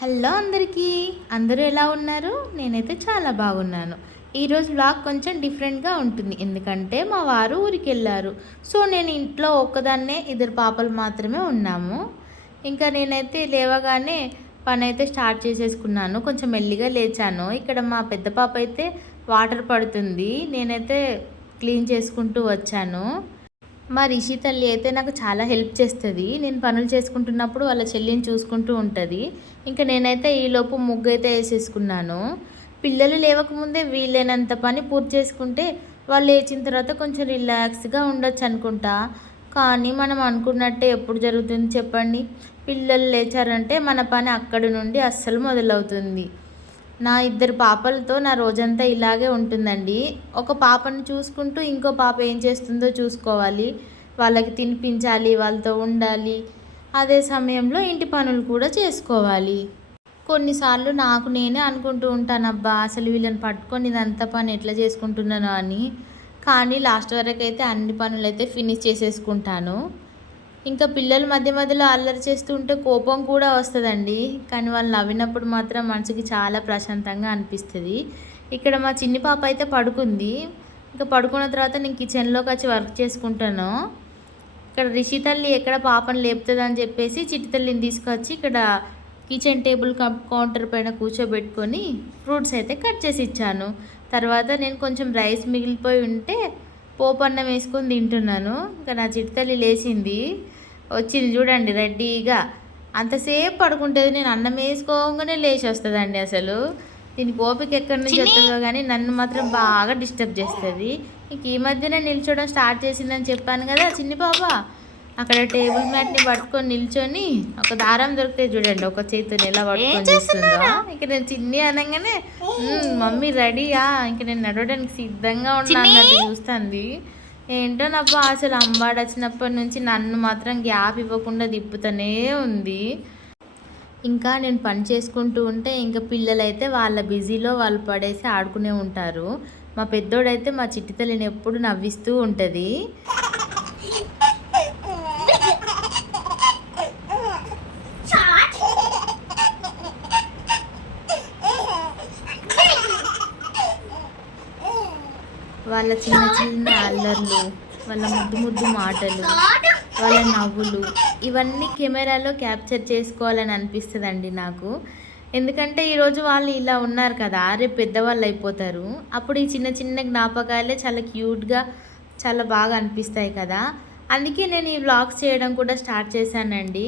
Hello అందరికీ, అందరూ ఎలా ఉన్నారు? నేనైతే చాలా బాగున్నాను. ఈరోజు వ్లాగ్ కొంచెం డిఫరెంట్గా ఉంటుంది, ఎందుకంటే మా వారు ఊరికి వెళ్ళారు. సో నేను ఇంట్లో ఒక్కదాన్నే, ఇద్దరు పాపలు మాత్రమే ఉన్నాము. ఇంకా నేనైతే లేవగానే పని అయితే స్టార్ట్ చేసేసుకున్నాను. కొంచెం మెల్లిగా లేచాను. ఇక్కడ మా పెద్ద పాప అయితే వాటర్ పడుతుంది, నేనైతే క్లీన్ చేసుకుంటూ వచ్చాను. మా రిషి తల్లి అయితే నాకు చాలా హెల్ప్ చేస్తుంది. నేను పనులు చేసుకుంటున్నప్పుడు వాళ్ళ చెల్లిని చూసుకుంటూ ఉంటుంది. ఇంకా నేనైతే ఈలోపు ముగ్గు అయితే వేసేసుకున్నాను. పిల్లలు లేవకముందే వీలైనంత పని పూర్తి చేసుకుంటే వాళ్ళు లేచిన తర్వాత కొంచెం రిలాక్స్గా ఉండొచ్చు అనుకుంటా. కానీ మనం అనుకున్నట్టే ఎప్పుడు జరుగుతుంది చెప్పండి? పిల్లలు లేచారంటే మన పని అక్కడి నుండి అస్సలు మొదలవుతుంది. నా ఇద్దరు పాపలతో నా రోజంతా ఇలాగే ఉంటుందండి. ఒక పాపను చూసుకుంటూ ఇంకో పాప ఏం చేస్తుందో చూసుకోవాలి, వాళ్ళకి తినిపించాలి, వాళ్ళతో ఉండాలి, అదే సమయంలో ఇంటి పనులు కూడా చేసుకోవాలి. కొన్నిసార్లు నాకు నేనే అనుకుంటూ ఉంటానబ్బా, అసలు వీళ్ళని పట్టుకొని ఇదంతా పని ఎట్లా చేసుకుంటున్నాను అని. కానీ లాస్ట్ వరకు అయితే అన్ని పనులు అయితే ఫినిష్ చేసేసుకుంటాను. ఇంకా పిల్లలు మధ్య మధ్యలో అల్లరి చేస్తూ ఉంటే కోపం కూడా వస్తుందండి. కానీ వాళ్ళు నవ్వినప్పుడు మాత్రం మనసుకి చాలా ప్రశాంతంగా అనిపిస్తుంది. ఇక్కడ మా చిన్ని పాప అయితే పడుకుంది. ఇంకా పడుకున్న తర్వాత నేను కిచెన్లోకి వచ్చి వర్క్ చేసుకుంటాను. ఇక్కడ రిషి తల్లి ఎక్కడ పాపను లేపుతుందని చెప్పేసి చిట్టి తల్లిని తీసుకొచ్చి ఇక్కడ కిచెన్ టేబుల్ కౌంటర్ పైన కూర్చోబెట్టుకొని ఫ్రూట్స్ అయితే కట్ చేసి ఇచ్చాను. తర్వాత నేను కొంచెం రైస్ మిగిలిపోయి ఉంటే పోపు అన్నం వేసుకొని తింటున్నాను. ఇంకా నా చిట్టి లేచింది, వచ్చింది చూడండి రెడీగా. అంతసేపు పడుకుంటుంది, నేను అన్నం వేసుకోగానే లేచి వస్తుందండి. అసలు దీనికి ఓపిక ఎక్కడి నుంచి వస్తుందో కానీ నన్ను మాత్రం బాగా డిస్టర్బ్ చేస్తుంది. ఇంక ఈ మధ్యనే నిల్చోవడం స్టార్ట్ చేసిందని చెప్పాను కదా చిన్ని పాప. అక్కడ టేబుల్ మ్యాట్ని పట్టుకొని నిల్చొని ఒక దారం దొరికితే చూడండి ఒక చేతిని ఎలా పట్టుకొని చేస్తుందో. ఇంక నేను చిన్ని అనగానే మమ్మీ రెడీయా, ఇంక నేను నడవడానికి సిద్ధంగా ఉన్నా అన్నట్టు చూస్తుంది. ఏంటో నబ్బా, అసలు అంబాడు వచ్చినప్పటి నుంచి నన్ను మాత్రం గ్యాప్ ఇవ్వకుండా తిప్పుతూనే ఉంది. ఇంకా నేను పని చేసుకుంటూ ఉంటే ఇంకా పిల్లలైతే వాళ్ళ బిజీలో వాళ్ళు పడేసి ఆడుకునే ఉంటారు. మా పెద్దోడైతే మా చిట్టి తల్లిని ఎప్పుడు నవ్విస్తూ ఉంటుంది. వాళ్ళ చిన్న చిన్న అల్లర్లు, వాళ్ళ ముద్దు ముద్దు మాటలు, వాళ్ళ నవ్వులు, ఇవన్నీ కెమెరాలో క్యాప్చర్ చేసుకోవాలని అనిపిస్తుందండి నాకు. ఎందుకంటే ఈరోజు వాళ్ళు ఇలా ఉన్నారు కదా, రేపు పెద్దవాళ్ళు అయిపోతారు. అప్పుడు ఈ చిన్న చిన్న జ్ఞాపకాలే చాలా క్యూట్గా చాలా బాగా అనిపిస్తాయి కదా. అందుకే నేను ఈ వ్లాగ్స్ చేయడం కూడా స్టార్ట్ చేశానండి.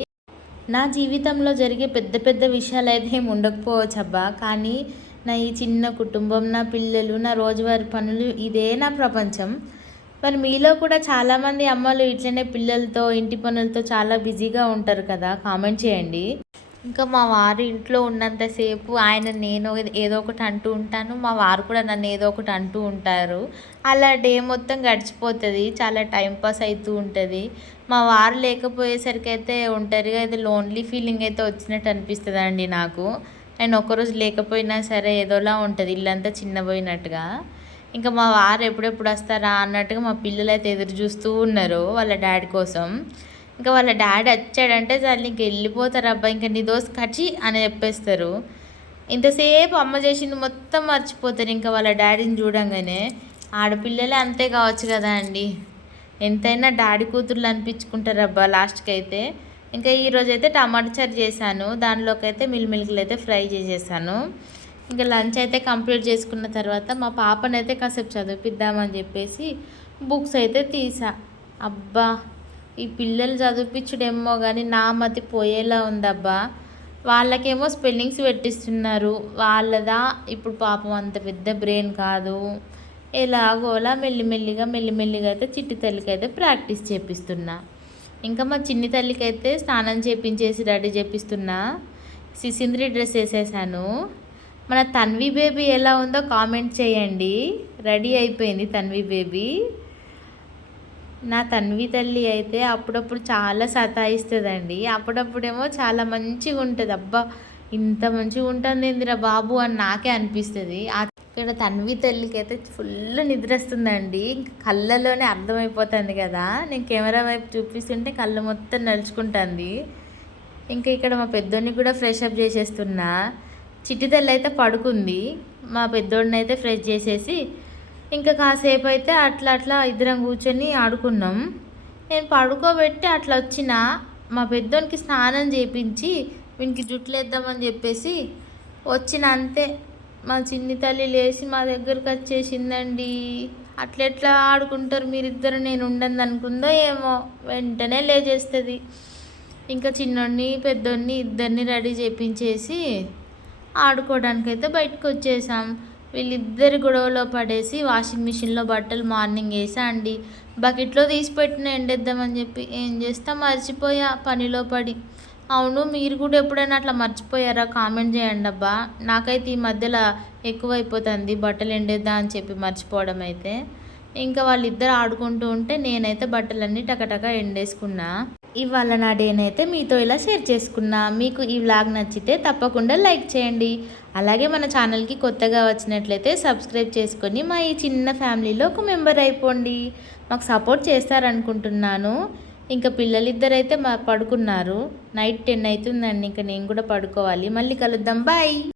నా జీవితంలో జరిగే పెద్ద పెద్ద విషయాలు అయితే ఏమి ఉండకపోవచ్చు అబ్బా, కానీ నా ఈ చిన్న కుటుంబం, నా పిల్లలు, నా రోజువారీ పనులు, ఇదే నా ప్రపంచం. మరి మీలో కూడా చాలామంది అమ్మలు ఇట్లనే పిల్లలతో ఇంటి పనులతో చాలా బిజీగా ఉంటారు కదా, కామెంట్ చేయండి. ఇంకా మా వారు ఇంట్లో ఉన్నంతసేపు నేను ఏదో ఒకటి అంటూ ఉంటాను, మా వారు కూడా నన్ను ఏదో ఒకటి అంటూ ఉంటారు. అలా డే మొత్తం గడిచిపోతుంది, చాలా టైంపాస్ అవుతూ ఉంటుంది. మా వారు లేకపోయేసరికి అయితే ఒంటరిగా అయితే లోన్లీ ఫీలింగ్ అయితే వచ్చినట్టు అనిపిస్తుంది అండి నాకు. నేను ఒక్కరోజు లేకపోయినా సరే ఏదోలా ఉంటుంది, ఇల్లంతా చిన్నపోయినట్టుగా. ఇంకా మా వారు ఎప్పుడెప్పుడు వస్తారా అన్నట్టుగా మా పిల్లలు అయితే ఎదురు చూస్తూ ఉన్నారు వాళ్ళ డాడీ కోసం. ఇంకా వాళ్ళ డాడీ వచ్చాడంటే చాలు ఇంక వెళ్ళిపోతారు అబ్బా, ఇంకా నీ దోస్త్ కచి అని చెప్పేస్తారు. ఇంతసేపు అమ్మ చేసింది మొత్తం మర్చిపోతారు ఇంకా వాళ్ళ డాడీని చూడంగానే. ఆడపిల్లలే అంతే కావచ్చు కదా అండి, ఎంతైనా డాడీ కూతుర్లు అనిపించుకుంటారు అబ్బా లాస్ట్కి అయితే. ఇంకా ఈరోజు అయితే టమాటా చారు చేశాను, దానిలోకి అయితే మిల్మిల్కలు అయితే ఫ్రై చేసేసాను. ఇంకా లంచ్ అయితే కంప్లీట్ చేసుకున్న తర్వాత మా పాపనైతే కాసేపు చదివిద్దామని చెప్పేసి బుక్స్ అయితే తీసా. అబ్బా, ఈ పిల్లలు చదివించడేమో కానీ నా మతి పోయేలా ఉందబ్బా. వాళ్ళకేమో స్పెల్లింగ్స్ పెట్టిస్తున్నారు, వాళ్ళదా ఇప్పుడు పాపం అంత పెద్ద బ్రెయిన్ కాదు. ఎలాగోలా మెల్లిమెల్లిగా అయితే చిట్టి తల్లికి అయితే ప్రాక్టీస్ చేపిస్తున్నా. ఇంకా మా చిన్ని తల్లికి అయితే స్నానం చేపించేసి రెడీ చేపిస్తున్నా. సిసింద్రి డ్రెస్ వేసేసాను. మన తన్వి బేబీ ఎలా ఉందో కామెంట్ చేయండి. రెడీ అయిపోయింది తన్వి బేబీ. నా తన్వి తల్లి అయితే అప్పుడప్పుడు చాలా సతాయిస్తుందండి, అప్పుడప్పుడేమో చాలా మంచిగా ఉంటుంది. అబ్బా, ఇంత మంచిగా ఉంటుంది ఏందిరా బాబు అని నాకే అనిపిస్తుంది. ఇక్కడ తన్వి తల్లికి అయితే ఫుల్ నిద్ర వస్తుందండి, కళ్ళలోనే అర్థమైపోతుంది కదా. నేను కెమెరా వైపు చూపిస్తుంటే కళ్ళు మొత్తం నడుచుకుంటుంది. ఇంకా ఇక్కడ మా పెద్దోడిని కూడా ఫ్రెష్ అప్ చేసేస్తున్నా. చిట్టి తల్లి అయితే పడుకుంది, మా పెద్దోడిని అయితే ఫ్రెష్ చేసేసి ఇంకా కాసేపు అయితే అట్లా అట్లా ఇద్దరం కూర్చొని ఆడుకున్నాం. నేను పడుకోబెట్టి అట్లా వచ్చిన మా పెద్దోనికి స్నానం చేయించి వీనికి జుట్లు వేద్దామని చెప్పేసి వచ్చిన అంతే మా చిన్ని తల్లి లేచి మా దగ్గరకు వచ్చేసిందండి. అట్లెట్లా ఆడుకుంటారు మీరిద్దరు, నేను ఉండను అనుకుందో ఏమో, వెంటనే లేచేస్తుంది. ఇంకా చిన్నోడిని పెద్దోడిని ఇద్దరిని రెడీ చేయించేసి ఆడుకోవడానికైతే బయటకు వచ్చేసాం. వీళ్ళిద్దరి గొడవలో పడేసి వాషింగ్ మిషన్లో బట్టలు మార్నింగ్ వేసా అండి. బకెట్లో తీసి పెట్టిన ఎండేద్దామని చెప్పి ఏం చేస్తా మర్చిపోయా పనిలో పడి. అవును, మీరు కూడా ఎప్పుడైనా అట్లా మర్చిపోయారా? కామెంట్ చేయండి అబ్బా. నాకైతే ఈ మధ్యలో ఎక్కువైపోతుంది బట్టలు ఎండేద్దా అని చెప్పి మర్చిపోవడం అయితే. ఇంకా వాళ్ళిద్దరు ఆడుకుంటూ ఉంటే నేనైతే బట్టలన్నీ టకటక ఎండేసుకున్నా. ఇవాళ నా డేనైతే మీతో ఇలా షేర్ చేసుకున్నా. మీకు ఈ వ్లాగ్ నచ్చితే తప్పకుండా లైక్ చేయండి. అలాగే మన ఛానల్కి కొత్తగా వచ్చినట్లయితే సబ్స్క్రైబ్ చేసుకొని మా ఈ చిన్న ఫ్యామిలీలో ఒక మెంబర్ అయిపోండి. మాకు సపోర్ట్ చేస్తారనుకుంటున్నాను. ఇంకా పిల్లలిద్దరైతే పడుకున్నారు. నైట్ 10 అవుతుందండి. ఇంకా నేను కూడా పడుకోవాలి. మళ్ళీ కలుద్దాం. బాయ్.